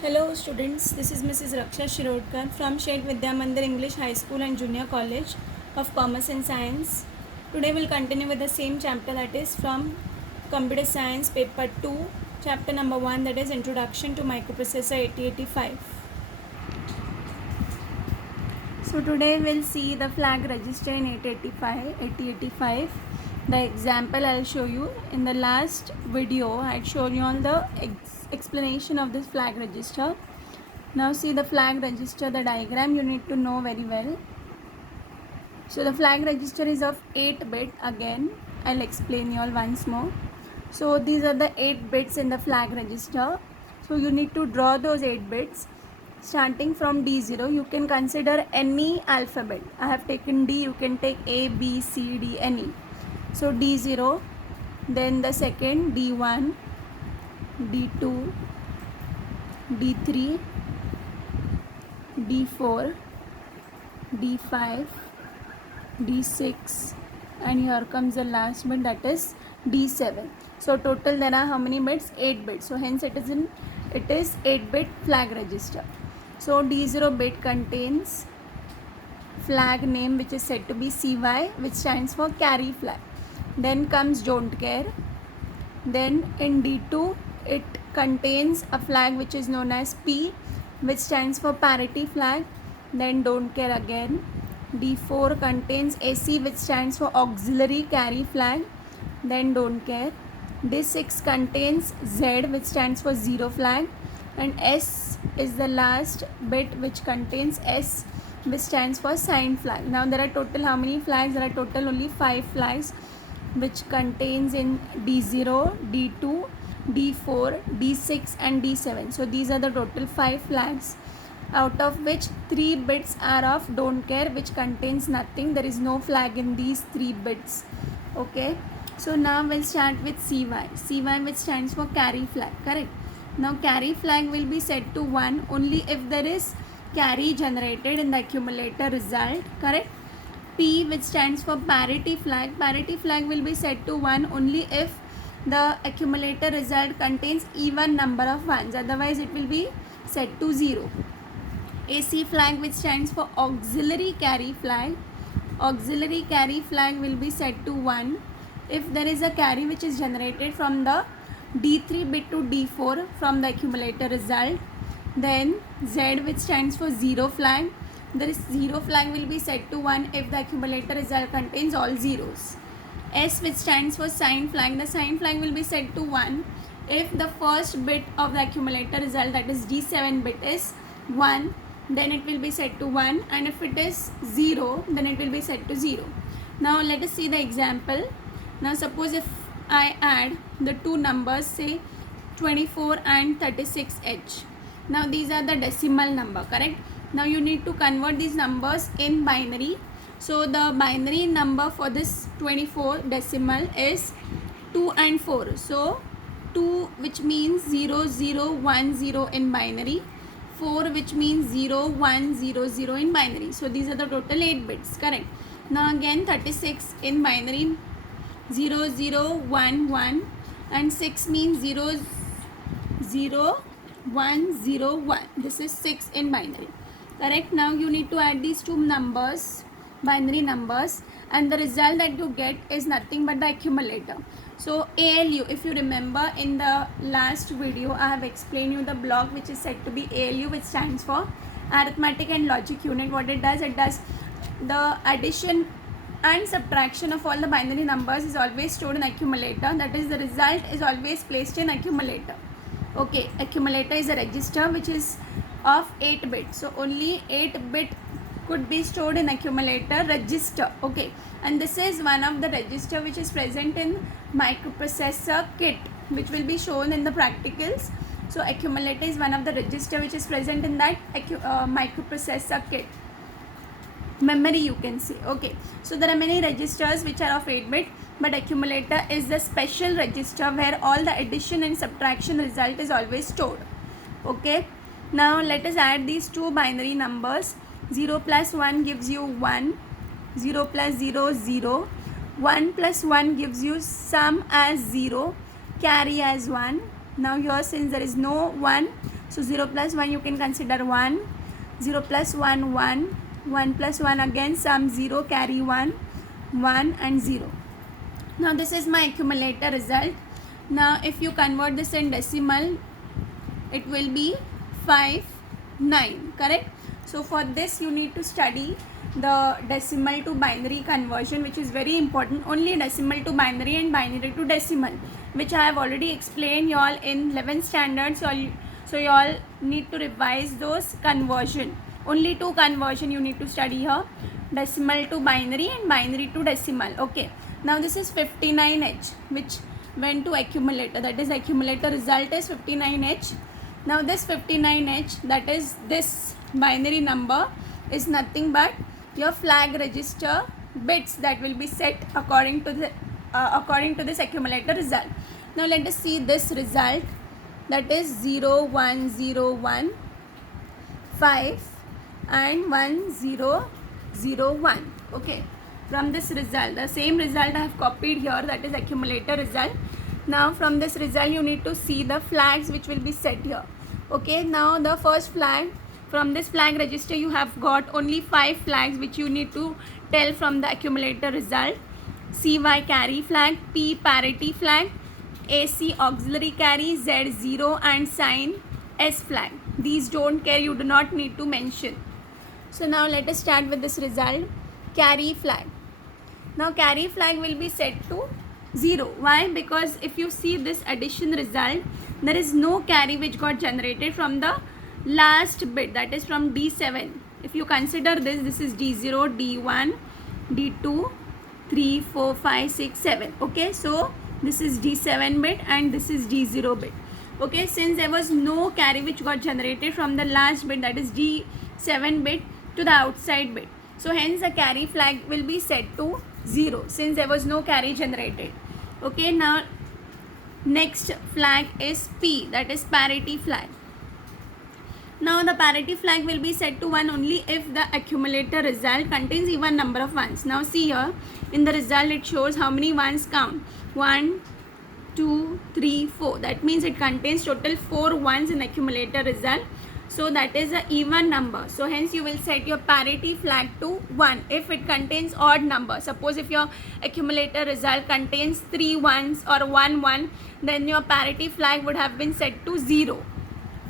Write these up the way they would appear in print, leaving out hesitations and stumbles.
Hello students, this is Mrs. Raksha Shirodkar from Sheikh Vidya Mandir English High School and Junior College of Commerce and Science. Today we'll continue with the same chapter, that is from Computer Science paper 2, chapter number 1, that is Introduction to Microprocessor 8085. So today we'll see the flag register in 8085. The example I'll show you. In the last video I had shown you on the explanation of this flag register. Now see the flag register, the diagram you need to know very well. So the flag register is of 8 bit. Again I'll explain you all once more. So these are the 8 bits in the flag register. So you need to draw those 8 bits. Starting from D0, you can consider any alphabet. I have taken D, you can take A, B, C, D, any. So D0, then the second D1, D2, D3, D4, D5, D6, and here comes the last bit, that is D7. So total there are how many bits? 8 bits. So hence it is 8 bit flag register. So D0 bit contains flag name which is said to be CY, which stands for carry flag. Then comes don't care. Then in D2 it contains a flag which is known as P, which stands for parity flag. Then don't care again. D4 contains AC, which stands for auxiliary carry flag. Then don't care. D6 contains Z, which stands for zero flag, and S is the last bit which contains S, which stands for sign flag. Now there are total how many flags? There are total only 5 flags which contains in D0, D2, D4, D6 and D7. So these are the total 5 flags, out of which 3 bits are of don't care, which contains nothing. There is no flag in these 3 bits. Okay, so now we'll start with CY, which stands for carry flag, correct? Now carry flag will be set to 1 only if there is carry generated in the accumulator result, correct? P, which stands for parity flag will be set to 1 only if the accumulator result contains even number of ones, otherwise it will be set to 0. AC flag, which stands for auxiliary carry flag will be set to 1 if there is a carry which is generated from the D3 bit to D4 from the accumulator result. Then Z, which stands for zero flag, there is zero flag will be set to 1 if the accumulator result contains all zeros. S, which stands for sign flag, the sign flag will be set to 1 if the first bit of the accumulator result, that is D7 bit, is 1, then it will be set to 1, and if it is 0, then it will be set to 0. Now let us see the example. Now suppose if I add the two numbers, say 24 and 36H. Now these are the decimal number, correct? Now you need to convert these numbers in binary. So the binary number for this 24 decimal is 2 and 4. So 2, which means 0 0 1 0 in binary, 4, which means 0 1 0 0 in binary. So these are the total 8 bits, correct? Now again 36 in binary, 0 0 1 1, and 6 means 0 0 1 0 1. This is 6 in binary, correct? Now you need to add these two numbers, binary numbers, and the result that you get is nothing but the accumulator. So ALU, if you remember in the last video I have explained you the block which is said to be ALU, which stands for arithmetic and logic unit. What it does the addition and subtraction of all the binary numbers is always stored in accumulator, that is the result is always placed in accumulator. Okay, accumulator is a register which is of 8 bits, so only 8 bit could be stored in accumulator register. Okay, and this is one of the register which is present in microprocessor kit, which will be shown in the practicals. So accumulator is one of the register which is present in that microprocessor kit. Memory, you can say. Okay, so there are many registers which are of 8 bit, but accumulator is the special register where all the addition and subtraction result is always stored. Okay, now let us add these two binary numbers. 0 plus 1 gives you 1, 0 plus 0 0, 1 plus 1 gives you sum as 0, carry as 1. Now here, since there is no 1, So 0 plus 1 you can consider 1, 0 plus 1 1, 1 plus 1 again sum 0, carry 1, 1 and 0. Now this is my accumulator result. Now if you convert this in decimal, it will be 5 9, correct? So for this you need to study the decimal to binary conversion, which is very important. Only decimal to binary and binary to decimal, which I have already explained you all in 11th standard. So you all need to revise those conversion. Only two conversion you need to study here, decimal to binary and binary to decimal. Okay, now this is 59H, which went to accumulator, that is accumulator result is 59H. Now this 59H, that is this binary number, is nothing but your flag register bits that will be set according to this accumulator result. Now let us see this result, that is 0 1 0 1 5 and 1 0 0 1. Okay, from this result, the same result I have copied here, that is accumulator result. Now from this result you need to see the flags which will be set here. Okay, now the first flag, from this flag register you have got only 5 flags which you need to tell from the accumulator result. CY carry flag, P parity flag, AC auxiliary carry, Z 0 and sign, S flag. These don't care, you do not need to mention. So now let us start with this result. Carry flag. Now carry flag will be set to 0. Why? Because if you see this addition result, there is no carry which got generated from the last bit, that is from D7. If you consider this is D0, D1, D2, 3, 4, 5, 6, 7. Okay, so this is D7 bit and this is D0 bit. Okay, since there was no carry which got generated from the last bit, that is D7 bit, to the outside bit, so hence the carry flag will be set to 0 since there was no carry generated. Okay, now next flag is P, that is parity flag. Now the parity flag will be set to 1 only if the accumulator result contains even number of ones. Now see here in the result it shows how many ones count, 1 2 3 4, that means it contains total 4 ones in accumulator result. So that is an even number. So hence you will set your parity flag to 1 if it contains odd number. Suppose if your accumulator result contains 3 ones or 1 1, then your parity flag would have been set to 0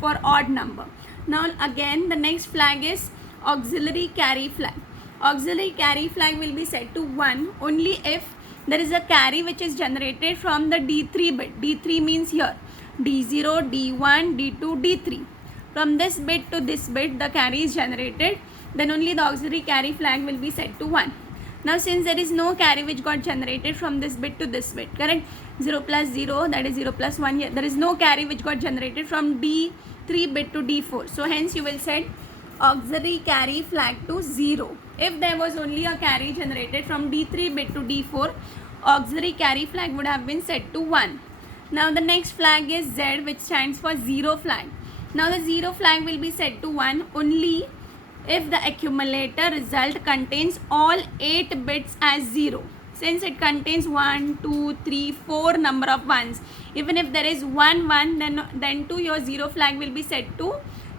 for odd number. Now again the next flag is auxiliary carry flag. Auxiliary carry flag will be set to 1 only if there is a carry which is generated from the D3 bit. D3 means here D0, D1, D2, D3. From this bit to this bit the carry is generated, then only the auxiliary carry flag will be set to 1. Now since there is no carry which got generated from this bit to this bit, correct, 0 plus 0, that is 0 plus 1 here, there is no carry which got generated from D3 bit to D4, so hence you will set auxiliary carry flag to 0. If there was only a carry generated from D3 bit to D4, auxiliary carry flag would have been set to 1. Now the next flag is Z, which stands for 0 flag. Now the 0 flag will be set to 1 only if the accumulator result contains all 8 bits as 0. Since it contains 1, 2, 3, 4 number of ones, even if there is 1 1, then too your 0 flag will be set to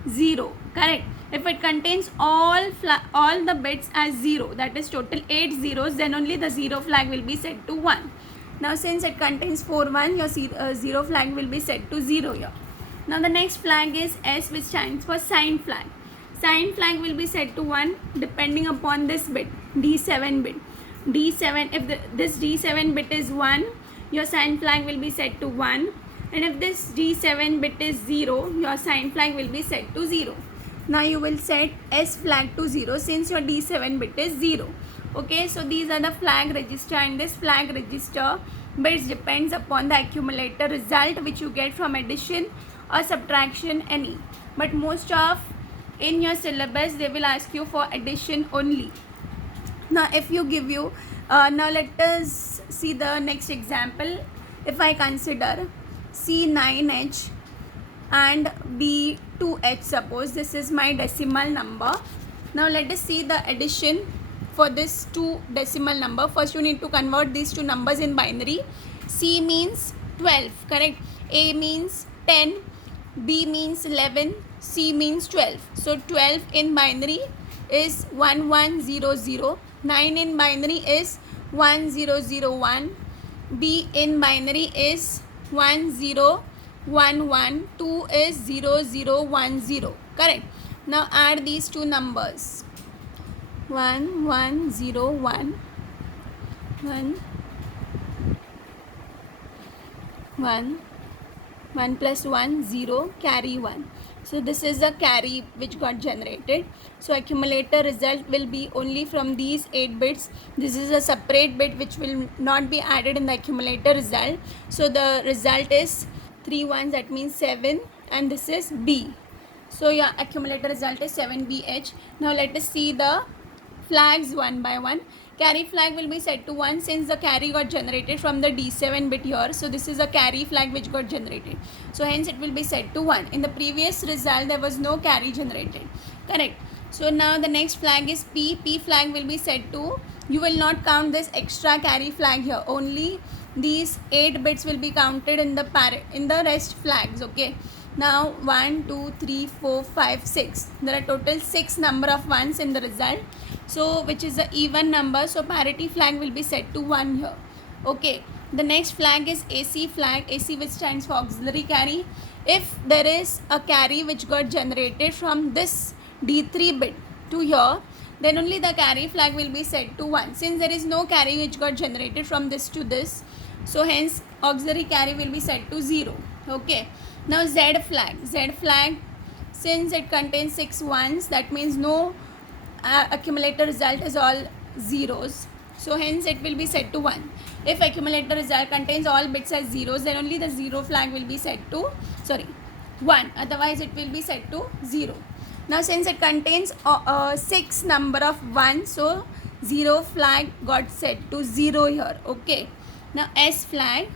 0, correct? If it contains all the bits as 0, that is total 8 zeros, then only the 0 flag will be set to 1. Now since it contains 4 1, your 0 flag will be set to 0 here. Now the next flag is S, which stands for sign flag. Sign flag will be set to 1 depending upon this bit, D7 bit. D7, if this D7 bit is 1, your sign flag will be set to 1, and if this D7 bit is 0, your sign flag will be set to 0. Now you will set S flag to 0 since your D7 bit is 0. Okay, so these are the flag register, and this flag register bits depends upon the accumulator result which you get from addition or subtraction any. But most of in your syllabus they will ask you for addition only. Now if you give you, now let us see the next example. If I consider C9H and B2H, suppose this is my decimal number. Now let us see the addition for this two decimal number. First you need to convert these two numbers in binary. C means 12, correct? A means 10, B means 11, C means 12. So 12 in binary is 1100, 9 in binary is 1001, B in binary is 1011, 2 is 0010. Correct. Now add these two numbers. 1101, 1 plus 1 0, carry 1. So this is the carry which got generated. So accumulator result will be only from these 8 bits. This is a separate bit which will not be added in the accumulator result. So the result is 3 ones, that means 7, and this is B. So your accumulator result is 7BH. Now let us see the flags one by one. Carry flag will be set to 1 since the carry got generated from the D7 bit here. So this is a carry flag which got generated. So hence it will be set to 1. In the previous result there was no carry generated. Correct. So now the next flag is P. P flag will be set to, you will not count this extra carry flag here. Only these 8 bits will be counted in the rest flags. Okay. Now 1, 2, 3, 4, 5, 6. There are total 6 number of ones in the result. So which is an even number. So parity flag will be set to 1 here. Okay. The next flag is AC flag. AC which stands for auxiliary carry. If there is a carry which got generated from this D3 bit to here, then only the carry flag will be set to 1. Since there is no carry which got generated from this to this, so hence auxiliary carry will be set to 0. Okay. Now Z flag. Z flag, since it contains 6 ones, that means no accumulator result is all zeros. So hence it will be set to 1. If accumulator result contains all bits as zeros, then only the 0 flag will be set to 1. Otherwise it will be set to 0. Now since it contains 6 number of 1, so 0 flag got set to 0 here. Okay. Now S flag.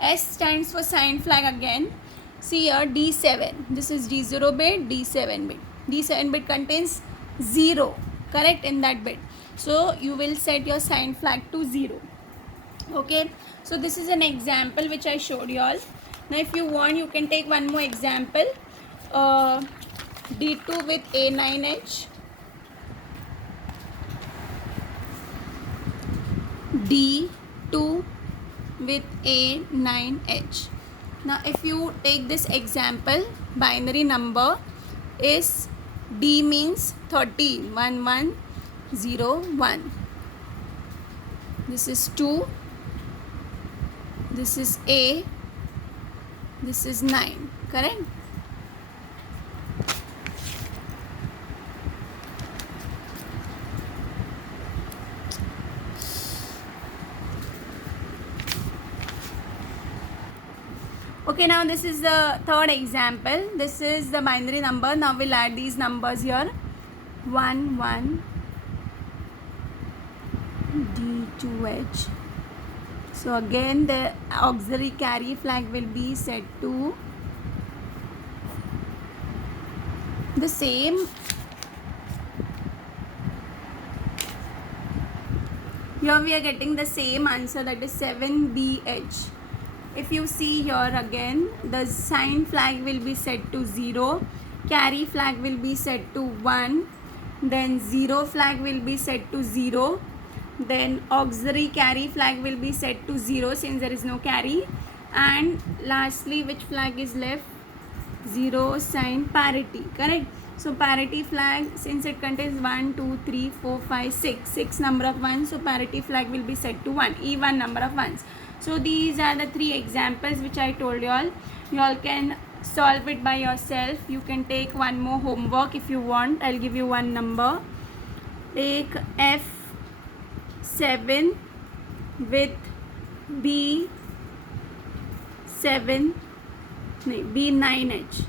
S stands for sign flag again. See here D7. This is D0 bit, D7 bit. D7 bit contains 0. Correct, in that bit. So you will set your sign flag to 0. Okay. So this is an example which I showed you all. Now if you want, you can take one more example. D2 with A9H. D2 with A9H. Now if you take this example, binary number is D means 30, 1 1 0 1. This is 2. This is A. This is 9. Correct? Okay, now this is the third example. This is the binary number. Now we'll add these numbers here. 1 1 D2H. So again the auxiliary carry flag will be set to the same. Here we are getting the same answer, that is 7BH. If you see here again, the sign flag will be set to 0, carry flag will be set to 1, then 0 flag will be set to 0, then auxiliary carry flag will be set to 0 since there is no carry, and lastly which flag is left? 0 sign parity. Correct? So parity flag, since it contains 1 2 3 4 5 6 number of ones, so parity flag will be set to 1, even number of ones. So these are the 3 examples which I told you all. You all can solve it by yourself. You can take one more homework if you want. I'll give you one number. Take F7 with B9H.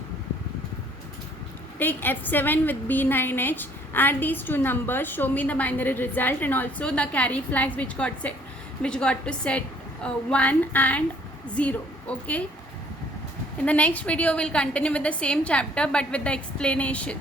Take F7 with B9H. Add these two numbers. Show me the binary result and also the carry flags which got to set 1 and 0. Okay. In the next video we'll continue with the same chapter but with the explanation.